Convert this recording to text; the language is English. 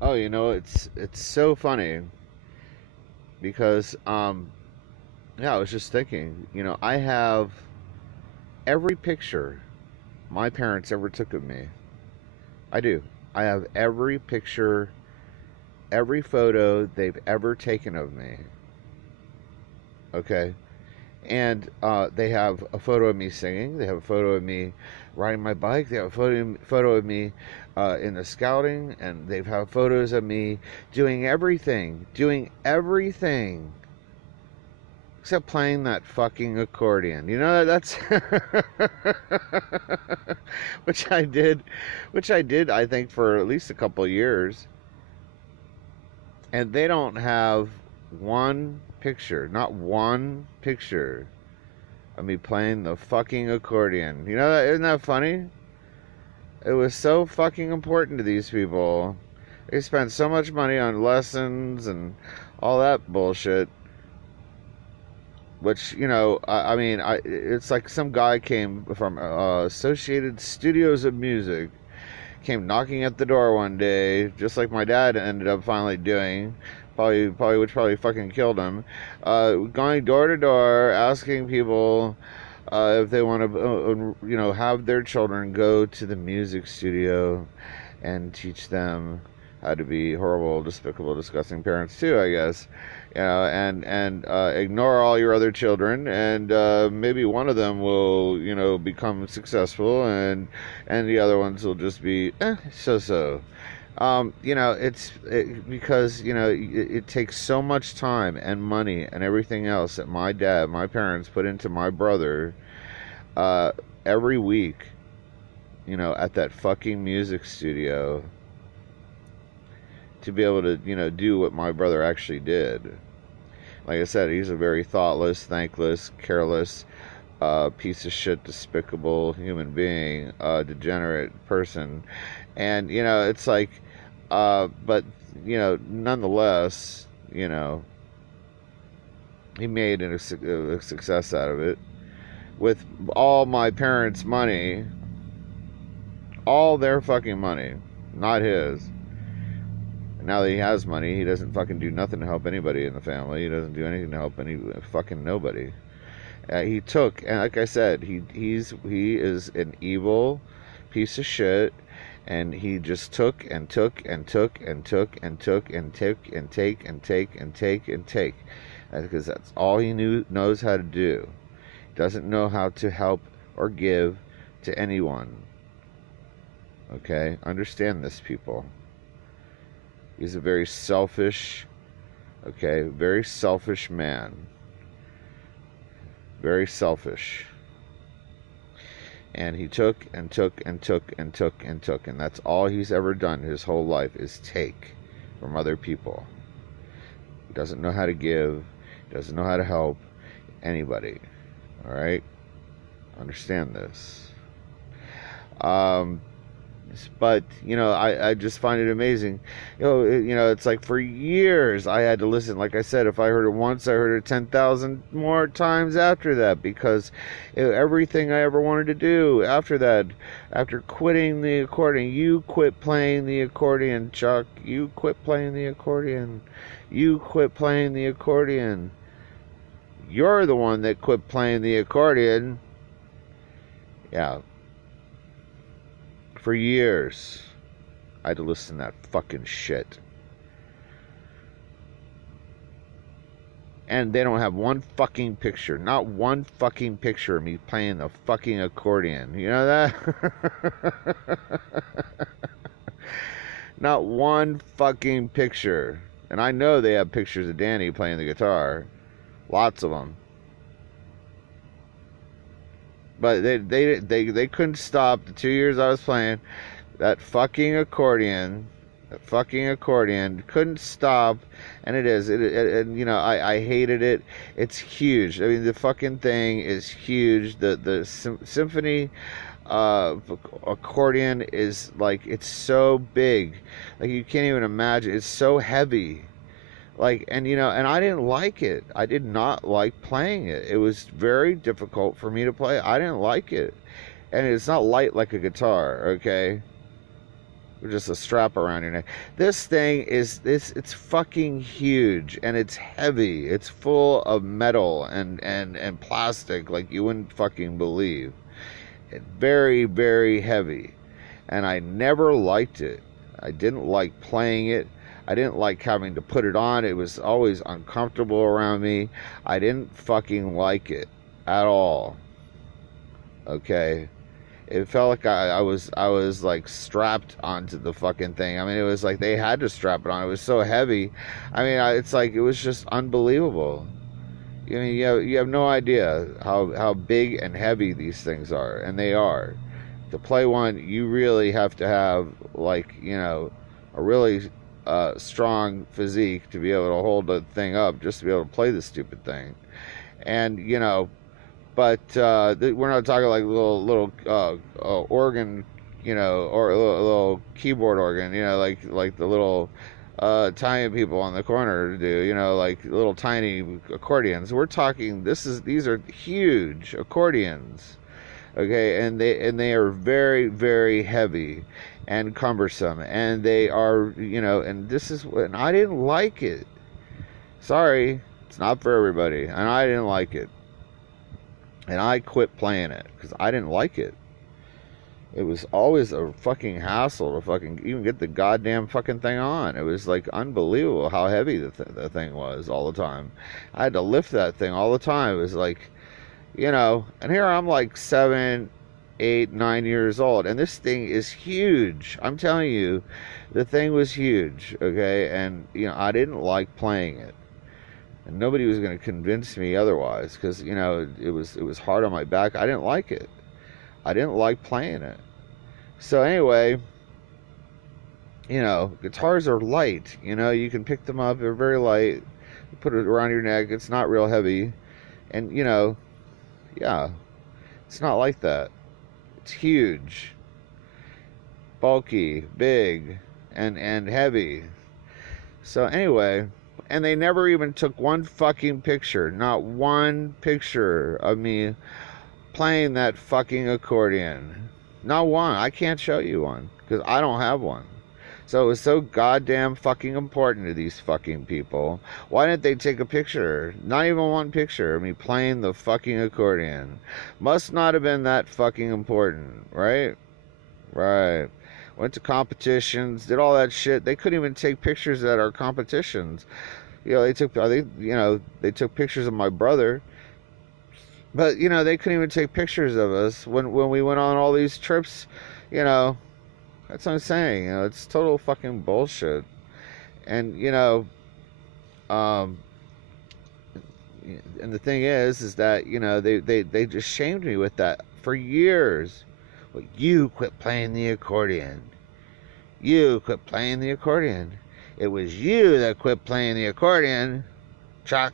Oh, it's so funny because yeah, I was just thinking, I have every picture my parents ever took of me. I do. I have every picture, every photo they've ever taken of me. Okay. And they have a photo of me singing. They have a photo of me riding my bike. They have a photo of me in the scouting, and they've had photos of me doing everything except playing that fucking accordion. That's which I did, I think, for at least a couple of years, and they don't have one picture, not one picture of me playing the fucking accordion. Isn't that funny? It was so fucking important to these people. They spent so much money on lessons and all that bullshit. Which, it's like some guy came from Associated Studios of Music, came knocking at the door one day, just like my dad ended up finally doing, which probably fucking killed him. Going door to door, asking people if they want to, have their children go to the music studio and teach them how to be horrible, despicable, disgusting parents too, I guess. And ignore all your other children, and maybe one of them will, become successful, and the other ones will just be so. Because it takes so much time and money and everything else that my parents put into my brother uh, every week, at that fucking music studio to be able to, do what my brother actually did. Like I said, he's a very thoughtless, thankless, careless, piece of shit, despicable human being, degenerate person. And, it's like, but, nonetheless, he made a success out of it with all my parents' money, all their fucking money, not his. And now that he has money, he doesn't fucking do nothing to help anybody in the family. He doesn't do anything to help any fucking nobody. He took, and like I said, he is an evil piece of shit, and he just took and took and took and took and took and took and take and take and take and take, because that's all he knows how to do. He doesn't know how to help or give to anyone. Okay, understand this, people. He's a very selfish, very selfish man. Very selfish. And he took and took and took and took and took, and that's all he's ever done his whole life is take from other people. He doesn't know how to give, he doesn't know how to help anybody. Alright? Understand this. But I just find it amazing. It's like for years I had to listen. Like I said, if I heard it once, I heard it 10,000 more times after that, because everything I ever wanted to do after that, after quitting the accordion, you quit playing the accordion, Chuck. You quit playing the accordion. You quit playing the accordion. You're the one that quit playing the accordion. Yeah. For years, I had to listen to that fucking shit. And they don't have one fucking picture, not one fucking picture of me playing the fucking accordion. You know that? Not one fucking picture. And I know they have pictures of Danny playing the guitar. Lots of them. But they couldn't stop the 2 years I was playing that fucking accordion. That fucking accordion couldn't stop, and and I hated it. It's huge. I mean, the fucking thing is huge. The symphony accordion is like, it's so big, like you can't even imagine. It's so heavy. Like, and I didn't like it. I did not like playing it. It was very difficult for me to play. I didn't like it. And it's not light like a guitar, okay? just a strap around your neck. This thing is it's fucking huge, and it's heavy. It's full of metal and plastic like you wouldn't fucking believe. It's very, very heavy. And I never liked it. I didn't like playing it. I didn't like having to put it on. It was always uncomfortable around me. I didn't fucking like it at all. Okay? It felt like I was like strapped onto the fucking thing. I mean, it was like they had to strap it on. It was so heavy. I mean, it's like it was just unbelievable. I mean, you have no idea how big and heavy these things are, and they are. To play one, you really have to have, like, a really strong physique to be able to hold the thing up, just to be able to play this stupid thing. And but we're not talking like little organ, or a little keyboard organ, like the little Italian people on the corner do, like little tiny accordions. We're talking, these are huge accordions, okay, and they are very, very heavy and cumbersome, and they are, and I didn't like it. Sorry, it's not for everybody, and I didn't like it. And I quit playing it because I didn't like it. It was always a fucking hassle to fucking even get the goddamn fucking thing on. It was like unbelievable how heavy the thing was all the time. I had to lift that thing all the time. It was like, and here I'm like 7, 8, 9 years old, and this thing is huge. I'm telling you, the thing was huge, okay? And, I didn't like playing it. And nobody was going to convince me otherwise, because it was hard on my back. I didn't like it. I didn't like playing it. So anyway, guitars are light. You can pick them up. They're very light. You put it around your neck. It's not real heavy, and yeah, it's not like that. It's huge, bulky, big, and heavy. So anyway. And they never even took one fucking picture. Not one picture of me playing that fucking accordion. Not one. I can't show you one. Because I don't have one. So it was so goddamn fucking important to these fucking people. Why didn't they take a picture? Not even one picture of me playing the fucking accordion. Must not have been that fucking important. Right? Right. Went to competitions, did all that shit. They couldn't even take pictures at our competitions. They took pictures of my brother, but they couldn't even take pictures of us when we went on all these trips. That's what I'm saying. It's total fucking bullshit. And and the thing is that they just shamed me with that for years. Well, you quit playing the accordion. You quit playing the accordion. It was you that quit playing the accordion, Chuck.